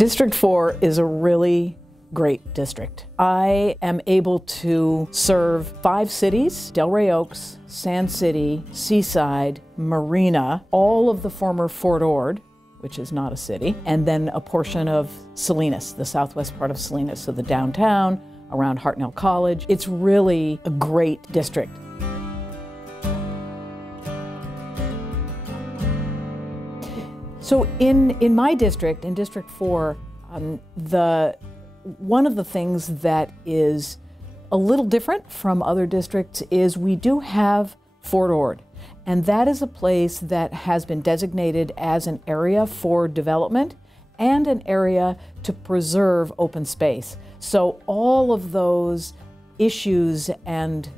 District 4 is a really great district. I am able to serve 5 cities: Delray Oaks, Sand City, Seaside, Marina, all of the former Fort Ord, which is not a city, and then a portion of Salinas, the southwest part of Salinas, so the downtown, around Hartnell College. It's really a great district. So in my district, in District 4, one of the things that is a little different from other districts is we do have Fort Ord, and that is a place that has been designated as an area for development and an area to preserve open space. So all of those issues and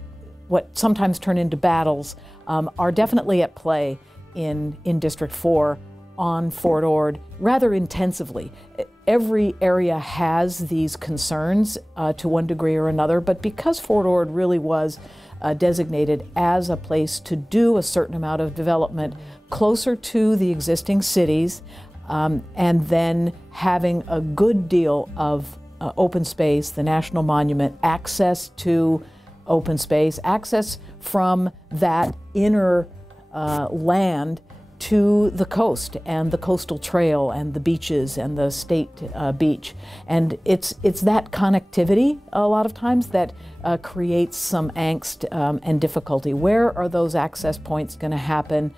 what sometimes turn into battles are definitely at play in District 4 on Fort Ord rather intensively. Every area has these concerns to one degree or another, but because Fort Ord really was designated as a place to do a certain amount of development closer to the existing cities, and then having a good deal of open space, the National Monument, access to open space, access from that inner land to the coast and the coastal trail and the beaches and the state beach. And it's that connectivity a lot of times that creates some angst and difficulty. Where are those access points going to happen?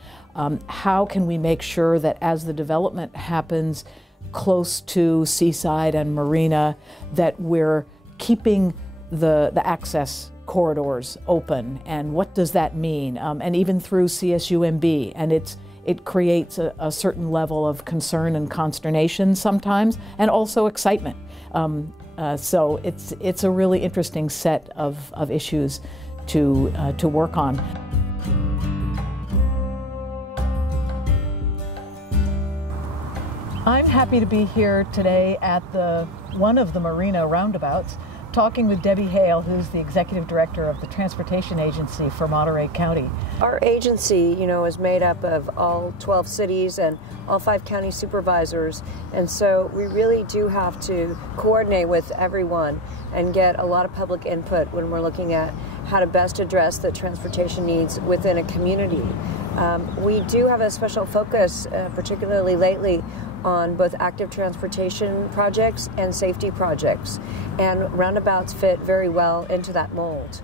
How can we make sure that as the development happens close to Seaside and Marina, that we're keeping the access corridors open? And what does that mean? And even through CSUMB, and it creates a certain level of concern and consternation sometimes, and also excitement. So it's a really interesting set of issues to work on. I'm happy to be here today at one of the Marina roundabouts, talking with Debbie Hale, who's the Executive Director of the Transportation Agency for Monterey County. Our agency, is made up of all 12 cities and all 5 county supervisors, and so we really do have to coordinate with everyone and get a lot of public input when we're looking at how to best address the transportation needs within a community. We do have a special focus, particularly lately, on both active transportation projects and safety projects, and roundabouts fit very well into that mold.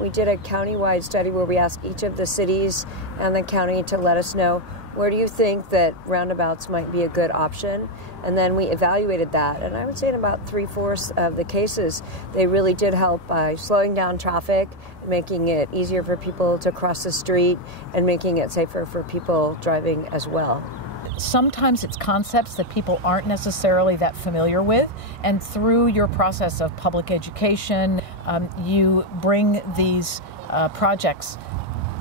We did a county-wide study where we asked each of the cities and the county to let us know, where do you think that roundabouts might be a good option? And then we evaluated that, and I would say in about 3/4 of the cases, they really did help by slowing down traffic, making it easier for people to cross the street, and making it safer for people driving as well. Sometimes it's concepts that people aren't necessarily that familiar with, and through your process of public education, you bring these projects.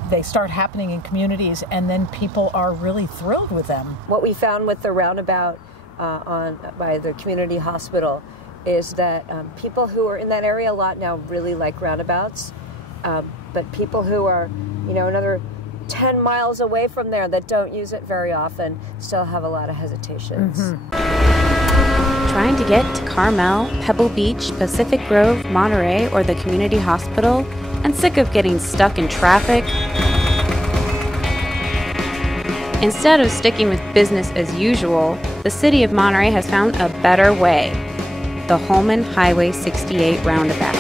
They start happening in communities, and then people are really thrilled with them. What we found with the roundabout by the community hospital is that people who are in that area a lot now really like roundabouts, but people who are, another 10 miles away from there that don't use it very often still have a lot of hesitations. Trying to get to Carmel, Pebble Beach, Pacific Grove, Monterey, or the community hospital, and sick of getting stuck in traffic? Instead of sticking with business as usual, the city of Monterey has found a better way: the Holman Highway 68 roundabout.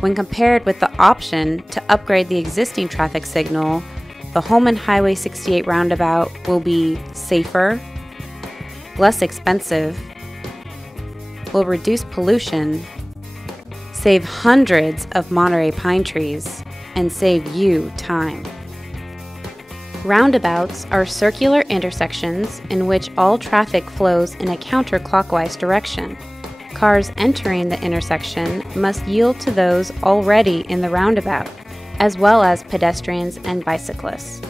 When compared with the option to upgrade the existing traffic signal, the Holman Highway 68 roundabout will be safer, less expensive, will reduce pollution, save hundreds of Monterey pine trees, and save you time. Roundabouts are circular intersections in which all traffic flows in a counterclockwise direction. Cars entering the intersection must yield to those already in the roundabout, as well as pedestrians and bicyclists.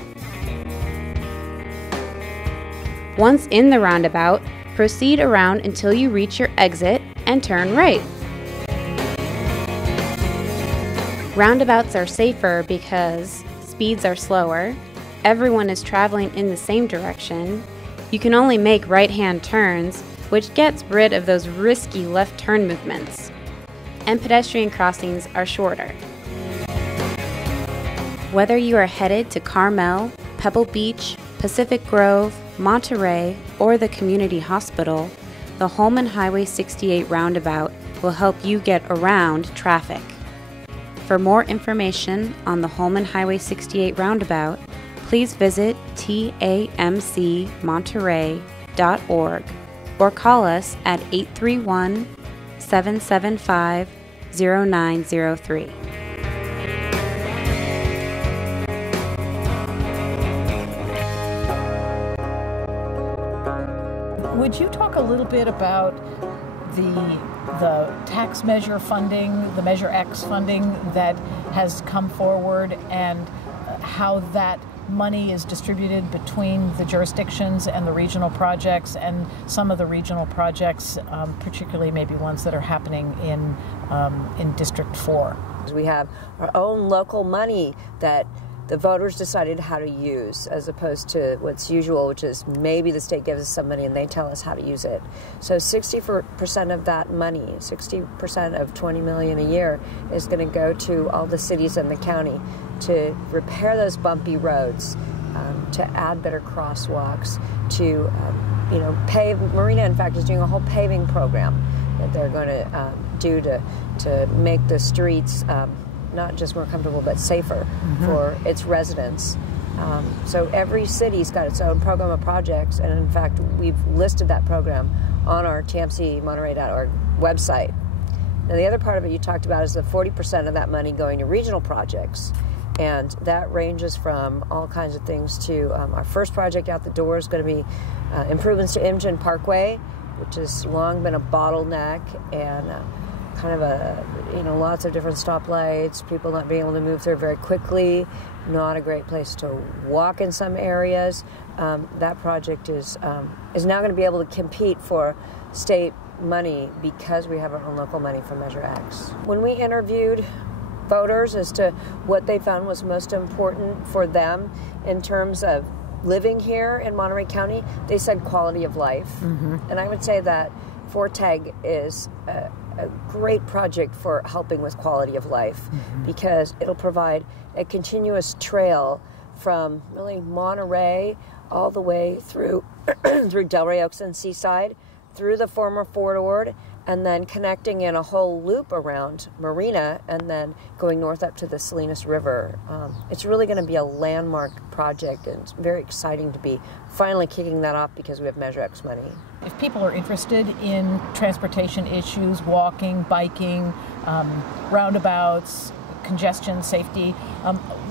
Once in the roundabout, proceed around until you reach your exit and turn right. Roundabouts are safer because speeds are slower, everyone is traveling in the same direction, you can only make right-hand turns, which gets rid of those risky left turn movements, and pedestrian crossings are shorter. Whether you are headed to Carmel, Pebble Beach, Pacific Grove, Monterey, or the community hospital, the Holman Highway 68 roundabout will help you get around traffic. For more information on the Holman Highway 68 roundabout, please visit tamcmonterey.org or call us at 831-775-0903. Would you talk a little bit about the tax measure funding, the Measure X funding that has come forward, and how that money is distributed between the jurisdictions and the regional projects, and some of the regional projects, particularly maybe ones that are happening in District 4? We have our own local money that the voters decided how to use, as opposed to what's usual, which is maybe the state gives us some money and they tell us how to use it. So 60% of that money, 60% of $20 million a year, is going to go to all the cities in the county to repair those bumpy roads, to add better crosswalks, to pave. Marina, in fact, is doing a whole paving program that they're going to do to make the streets not just more comfortable, but safer for its residents. So every city's got its own program of projects, and in fact, we've listed that program on our tamcmonterey.org website. Now, the other part of it you talked about is the 40% of that money going to regional projects, and that ranges from all kinds of things to our first project out the door is going to be improvements to Imogen Parkway, which has long been a bottleneck, and kind of lots of different stoplights, people not being able to move through very quickly, not a great place to walk in some areas. That project is now going to be able to compete for state money because we have our own local money from Measure X. When we interviewed voters as to what they found was most important for them in terms of living here in Monterey County, they said quality of life. And I would say that FORTAG is a great project for helping with quality of life because it'll provide a continuous trail from really Monterey all the way through through Delray Oaks and Seaside, through the former Fort Ord, and then connecting in a whole loop around Marina and then going north up to the Salinas River. It's really going to be a landmark project, and it's very exciting to be finally kicking that off because we have Measure X money. If people are interested in transportation issues, walking, biking, roundabouts, congestion, safety,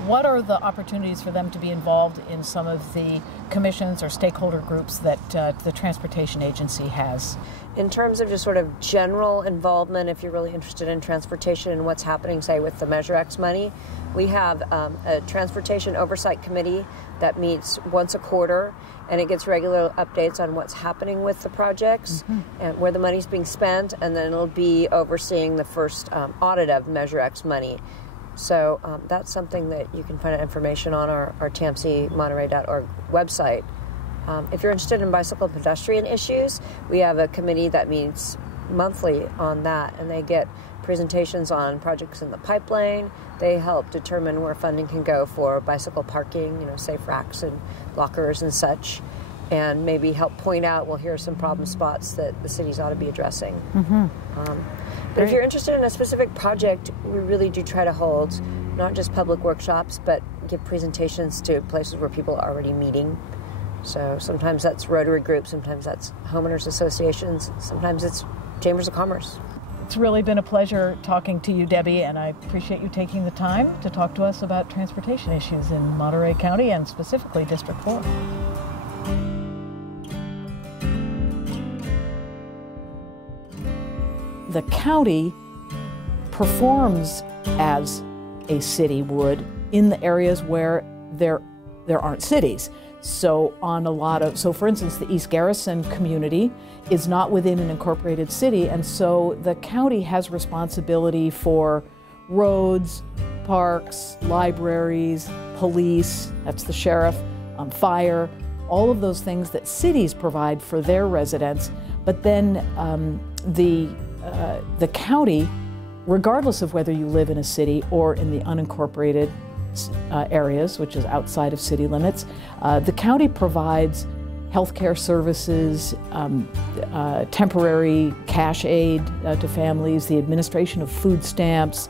what are the opportunities for them to be involved in some of the commissions or stakeholder groups that the transportation agency has? In terms of just sort of general involvement, if you're really interested in transportation and what's happening, say, with the Measure X money, we have a transportation oversight committee that meets once a quarter, and it gets regular updates on what's happening with the projects and where the money's being spent, and then it'll be overseeing the first audit of Measure X money. So that's something that you can find out information on our tamcmonterey.org website. If you're interested in bicycle and pedestrian issues, we have a committee that meets monthly on that, and they get presentations on projects in the pipeline. They help determine where funding can go for bicycle parking, safe racks and lockers and such, and maybe help point out, well, here are some problem spots that the cities ought to be addressing. But if you're interested in a specific project, we really do try to hold not just public workshops, but give presentations to places where people are already meeting. So sometimes that's Rotary groups, sometimes that's homeowners associations, sometimes it's chambers of commerce. It's really been a pleasure talking to you, Debbie, and I appreciate you taking the time to talk to us about transportation issues in Monterey County and specifically District 4. The county performs as a city would in the areas where there aren't cities. So for instance, the East Garrison community is not within an incorporated city, and so the county has responsibility for roads, parks, libraries, police, that's the sheriff, fire, all of those things that cities provide for their residents. But then the county, regardless of whether you live in a city or in the unincorporated areas, which is outside of city limits, the county provides healthcare services, temporary cash aid to families, the administration of food stamps,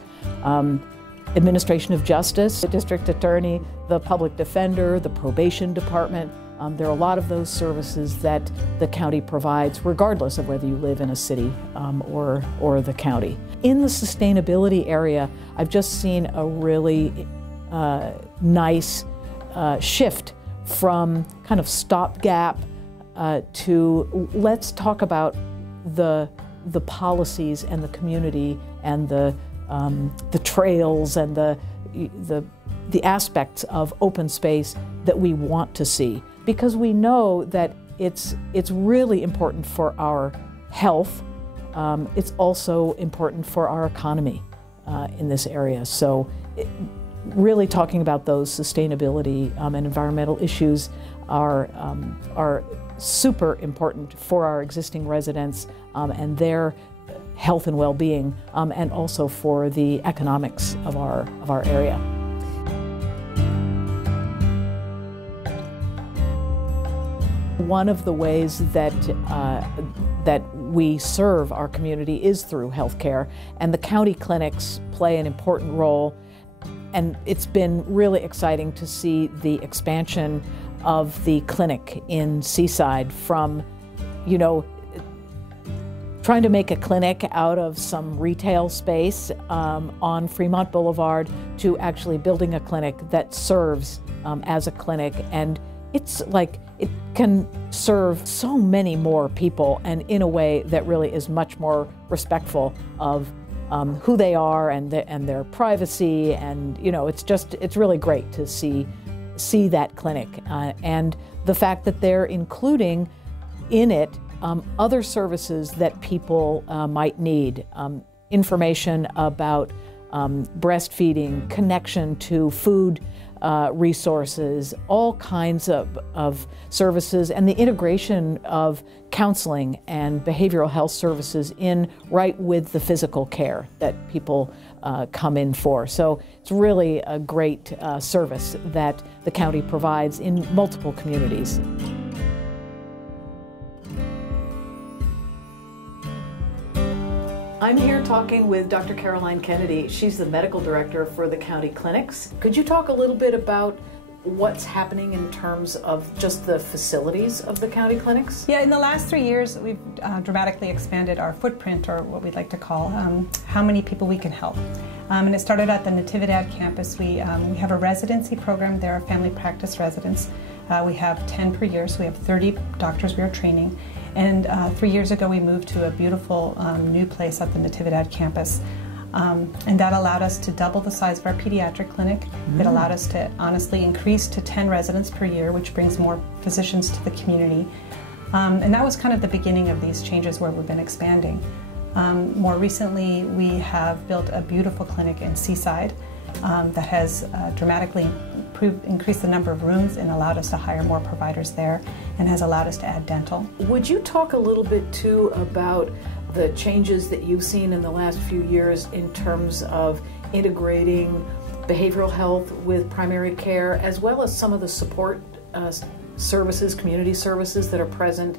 administration of justice, the district attorney, the public defender, the probation department. There are a lot of those services that the county provides, regardless of whether you live in a city or the county. In the sustainability area, I've just seen a really nice shift from kind of stopgap to let's talk about the policies and the community and the trails and the aspects of open space that we want to see, because we know that it's really important for our health. It's also important for our economy in this area. So really talking about those sustainability and environmental issues are super important for our existing residents and their health and well-being, and also for the economics of our area. One of the ways that we serve our community is through healthcare, and the county clinics play an important role. And it's been really exciting to see the expansion of the clinic in Seaside from, trying to make a clinic out of some retail space on Fremont Boulevard to actually building a clinic that serves as a clinic. And it's like it can serve so many more people, and in a way that really is much more respectful of who they are and their privacy, and it's really great to see that clinic and the fact that they're including in it other services that people might need, information about breastfeeding, connection to food resources, all kinds of services, and the integration of counseling and behavioral health services in right with the physical care that people come in for. So it's really a great service that the county provides in multiple communities. I'm here talking with Dr. Caroline Kennedy. She's the medical director for the county clinics. Could you talk a little bit about what's happening in terms of just the facilities of the county clinics? Yeah, in the last 3 years, we've dramatically expanded our footprint, or what we'd like to call how many people we can help. And it started at the Natividad campus. We have a residency program there, family practice residents. We have 10 per year, so we have 30 doctors we are training. And 3 years ago, we moved to a beautiful new place at the Natividad campus. And that allowed us to double the size of our pediatric clinic. It allowed us to honestly increase to 10 residents per year, which brings more physicians to the community. And that was kind of the beginning of these changes where we've been expanding. More recently, we have built a beautiful clinic in Seaside that has dramatically increased the number of rooms and allowed us to hire more providers there, and has allowed us to add dental. Would you talk a little bit too about the changes that you've seen in the last few years in terms of integrating behavioral health with primary care, as well as some of the support services, community services that are present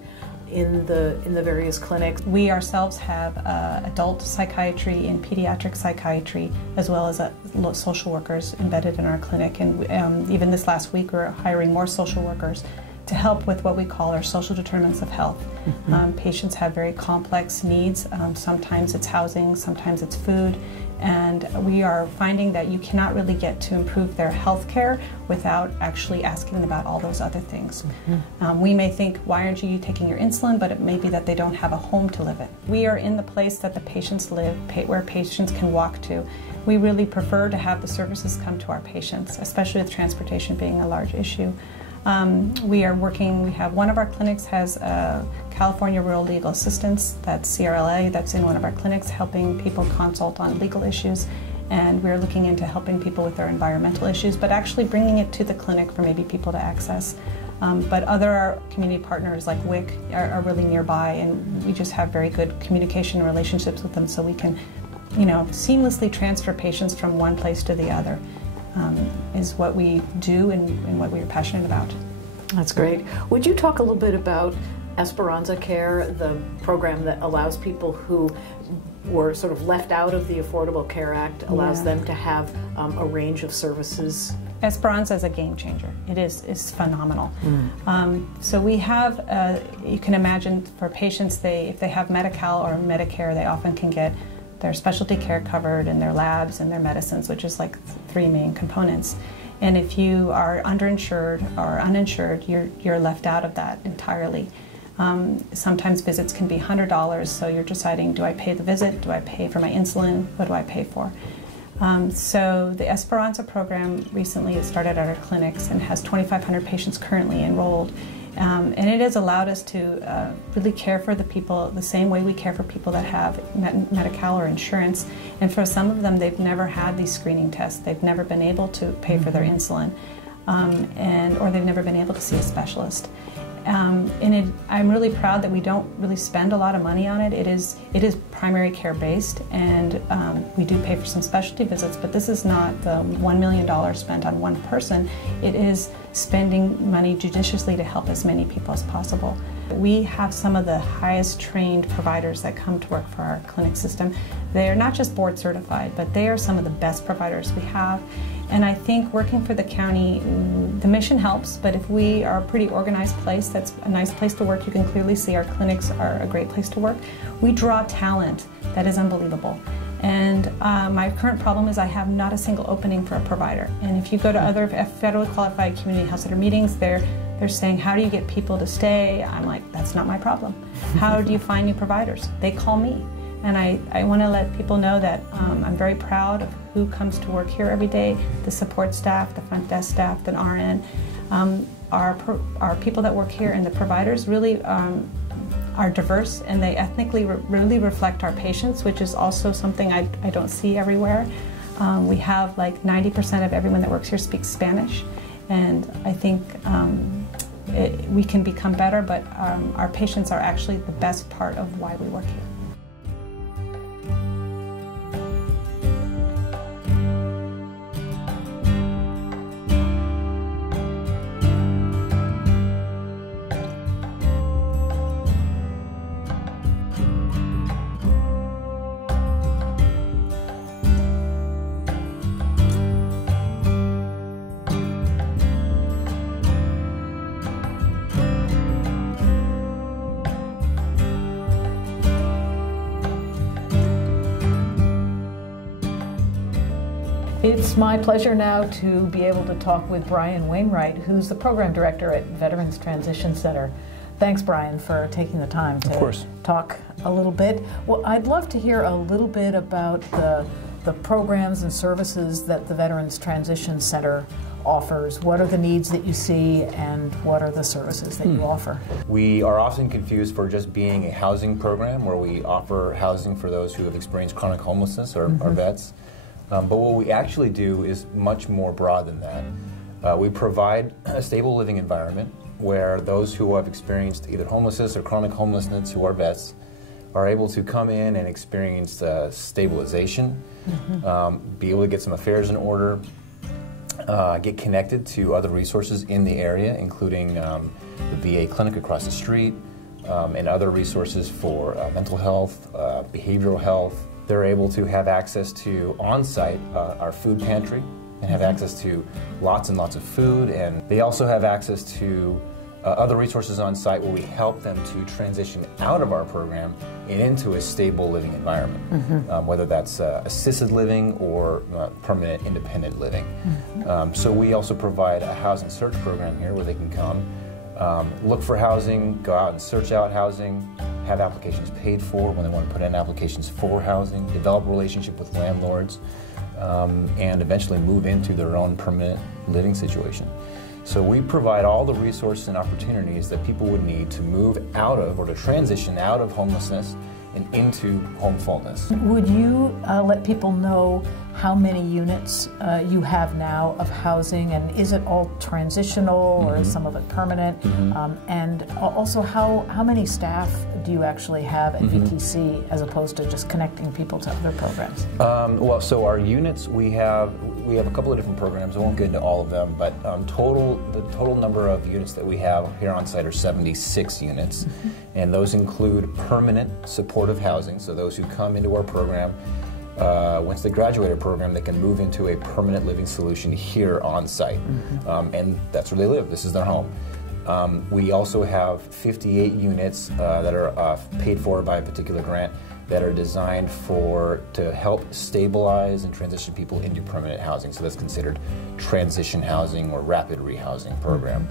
in the various clinics? We ourselves have adult psychiatry and pediatric psychiatry, as well as social workers embedded in our clinic. And even this last week, we're hiring more social workers to help with what we call our social determinants of health. Patients have very complex needs. Sometimes it's housing, sometimes it's food. And we are finding that you cannot really get to improve their health care without actually asking them about all those other things. We may think, why aren't you taking your insulin? But it may be that they don't have a home to live in. We are in the place that the patients live, where patients can walk to. We really prefer to have the services come to our patients, especially with transportation being a large issue. We have one of our clinics has California Rural Legal Assistance, that's CRLA, that's in one of our clinics helping people consult on legal issues. and we're looking into helping people with their environmental issues, but actually bringing it to the clinic for maybe people to access. But other community partners like WIC are really nearby, and we just have very good communication and relationships with them, so we can, seamlessly transfer patients from one place to the other. Is what we do and what we're passionate about. That's great. Would you talk a little bit about Esperanza Care, the program that allows people who were sort of left out of the Affordable Care Act, allows them to have a range of services? Esperanza is a game changer. It's phenomenal. So we have, you can imagine for patients, if they have Medi-Cal or Medicare, they often can get their specialty care covered and their labs and their medicines, which is like 3 main components. And if you are underinsured or uninsured, you're left out of that entirely. Sometimes visits can be $100, so you're deciding, do I pay the visit? Do I pay for my insulin? What do I pay for? So the Esperanza program recently started at our clinics and has 2,500 patients currently enrolled. And it has allowed us to really care for the people the same way we care for people that have Medi-Cal or insurance. And for some of them, they've never had these screening tests. They've never been able to pay for their insulin, or they've never been able to see a specialist. I'm really proud that we don't really spend a lot of money on it. It is primary care based, and we do pay for some specialty visits, but this is not the $1 million spent on one person. It is spending money judiciously to help as many people as possible. We have some of the highest trained providers that come to work for our clinic system. They are not just board certified, but they are some of the best providers we have. And I think working for the county, the mission helps, but if we are a pretty organized place, that's a nice place to work. You can clearly see our clinics are a great place to work. We draw talent that is unbelievable. And my current problem is I have not a single opening for a provider. And if you go to other federally qualified community health center meetings, they're saying, how do you get people to stay? I'm like, that's not my problem. How do you find new providers? They call me. And I want to let people know that I'm very proud of who comes to work here every day, the support staff, the front desk staff, the RN. Our people that work here and the providers really are diverse, and they ethnically really reflect our patients, which is also something I don't see everywhere. We have like 90% of everyone that works here speaks Spanish, and I think we can become better, but our patients are actually the best part of why we work here. It's my pleasure now to be able to talk with Brian Wainwright, who's the program director at Veterans Transition Center. Thanks, Brian, for taking the time to talk a little bit. Well, I'd love to hear a little bit about the programs and services that the Veterans Transition Center offers. What are the needs that you see, and what are the services that you offer? We are often confused for just being a housing program where we offer housing for those who have experienced chronic homelessness or vets. But what we actually do is much more broad than that. We provide a stable living environment where those who have experienced either homelessness or chronic homelessness, who are vets, are able to come in and experience stabilization, be able to get some affairs in order, get connected to other resources in the area, including the VA clinic across the street, and other resources for mental health, behavioral health. They're able to have access to on-site our food pantry and have access to lots and lots of food, and they also have access to other resources on site where we help them to transition out of our program and into a stable living environment, whether that's assisted living or permanent independent living. So we also provide a housing search program here where they can come, look for housing, go out and search out housing, have applications paid for when they want to put in applications for housing, develop a relationship with landlords, and eventually move into their own permanent living situation. So we provide all the resources and opportunities that people would need to move out of or to transition out of homelessness and into home fullness. Would you let people know how many units you have now of housing, and is it all transitional or is some of it permanent? And also, how many staff do you actually have at VTC as opposed to just connecting people to other programs? Well, so our units, we have a couple of different programs. I won't get into all of them, but the total number of units that we have here on site are 76 units, and those include permanent supportive housing. So those who come into our program, once they graduate our program, they can move into a permanent living solution here on site, and that's where they live. This is their home. We also have 58 units that are paid for by a particular grant that are designed to help stabilize and transition people into permanent housing. So that's considered transition housing or rapid rehousing program.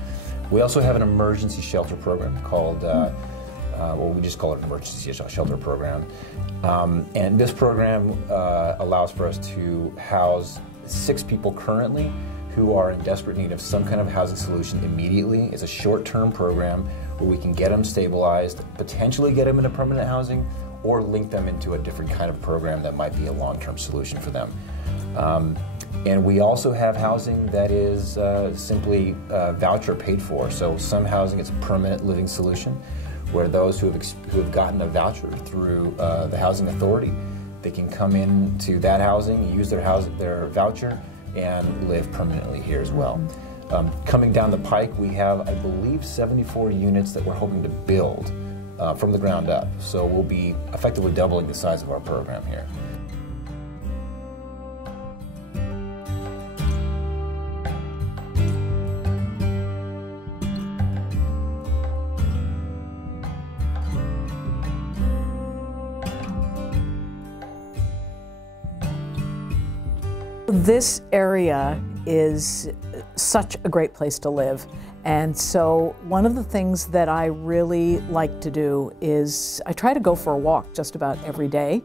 We also have an emergency shelter program called, well, we just call it an emergency shelter program. And this program allows for us to house 6 people currently who are in desperate need of some kind of housing solution immediately. It's a short-term program where we can get them stabilized, potentially get them into permanent housing, or link them into a different kind of program that might be a long-term solution for them. And we also have housing that is simply voucher paid for. So some housing is a permanent living solution, where those who have gotten a voucher through the housing authority, they can come into that housing, use their voucher, and live permanently here as well. Coming down the pike, we have, I believe, 74 units that we're hoping to build from the ground up. So we'll be effectively doubling the size of our program here. This area is such a great place to live, and so one of the things that I really like to do is I try to go for a walk just about every day.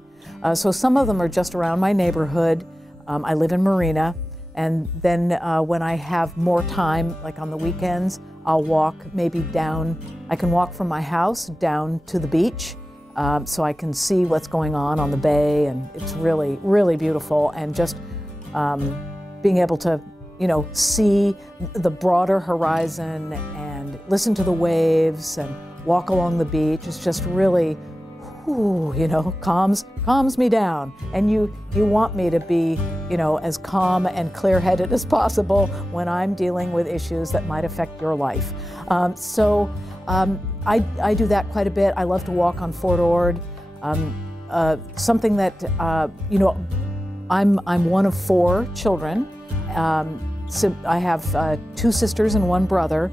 So some of them are just around my neighborhood. I live in Marina, and then when I have more time, like on the weekends, I'll walk maybe down. I can walk from my house down to the beach, so I can see what's going on the bay, and it's really, really beautiful. And just being able to, see the broader horizon and listen to the waves and walk along the beach is just really, calms me down. And you want me to be, as calm and clear-headed as possible when I'm dealing with issues that might affect your life. So I do that quite a bit. I love to walk on Fort Ord. Something that, I'm one of 4 children. So I have 2 sisters and 1 brother.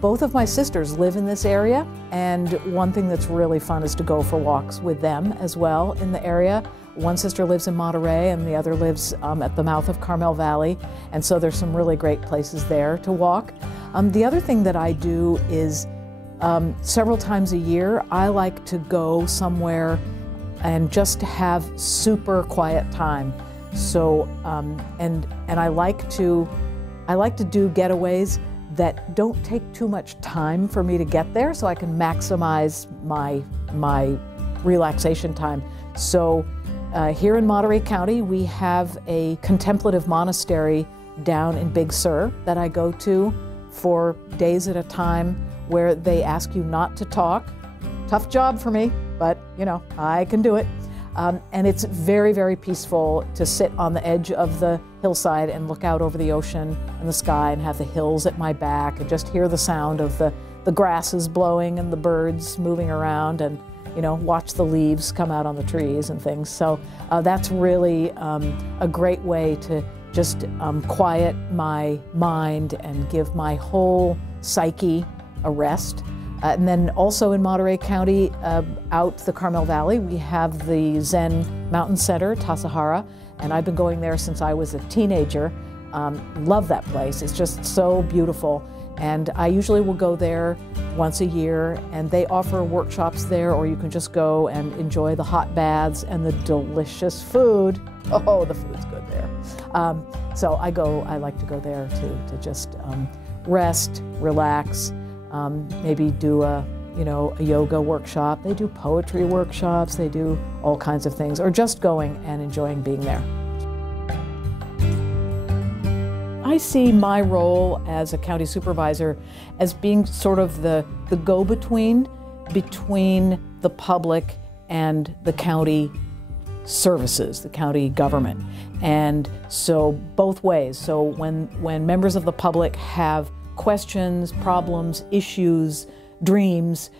Both of my sisters live in this area, and one thing that's really fun is to go for walks with them as well in the area. One sister lives in Monterey and the other lives at the mouth of Carmel Valley, and so there's some really great places there to walk. The other thing that I do is several times a year I like to go somewhere and just have super quiet time. So and I like to do getaways that don't take too much time for me to get there, so I can maximize my relaxation time. So here in Monterey County, we have a contemplative monastery down in Big Sur that I go to for days at a time, where they ask you not to talk. Tough job for me, but I can do it. And it's very, very peaceful to sit on the edge of the hillside and look out over the ocean and the sky and have the hills at my back and just hear the sound of the grasses blowing and the birds moving around, and watch the leaves come out on the trees and things. So that's really a great way to just quiet my mind and give my whole psyche a rest. And then also in Monterey County, out the Carmel Valley, we have the Zen Mountain Center, Tassajara, and I've been going there since I was a teenager. Love that place. It's just so beautiful. And I usually will go there once a year, and they offer workshops there, or you can just go and enjoy the hot baths and the delicious food. Oh, the food's good there. So I like to go there to just rest, relax, maybe do a you know, a yoga workshop, they do poetry workshops, they do all kinds of things, or just going and enjoying being there. I see my role as a county supervisor as being sort of the go-between between the public and the county services, the county government. And so both ways. So when members of the public have questions, problems, issues, dreams,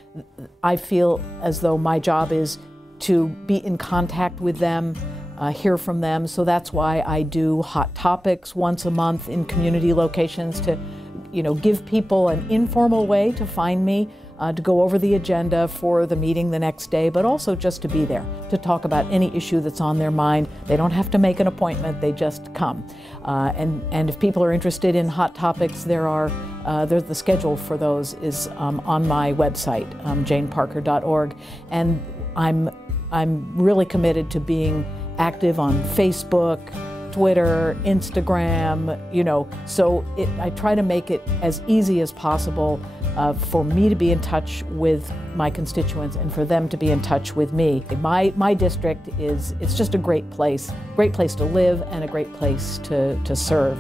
I feel as though my job is to be in contact with them, hear from them. So that's why I do hot topics once a month in community locations to, you know, give people an informal way to find me, to go over the agenda for the meeting the next day, but also just to be there, to talk about any issue that's on their mind. They don't have to make an appointment, they just come. And if people are interested in hot topics, there's the schedule for those is on my website, janeparker.org. And I'm really committed to being active on Facebook, Twitter, Instagram, you know, so I try to make it as easy as possible for me to be in touch with my constituents and for them to be in touch with me. My district it's just a great place to live and a great place to serve.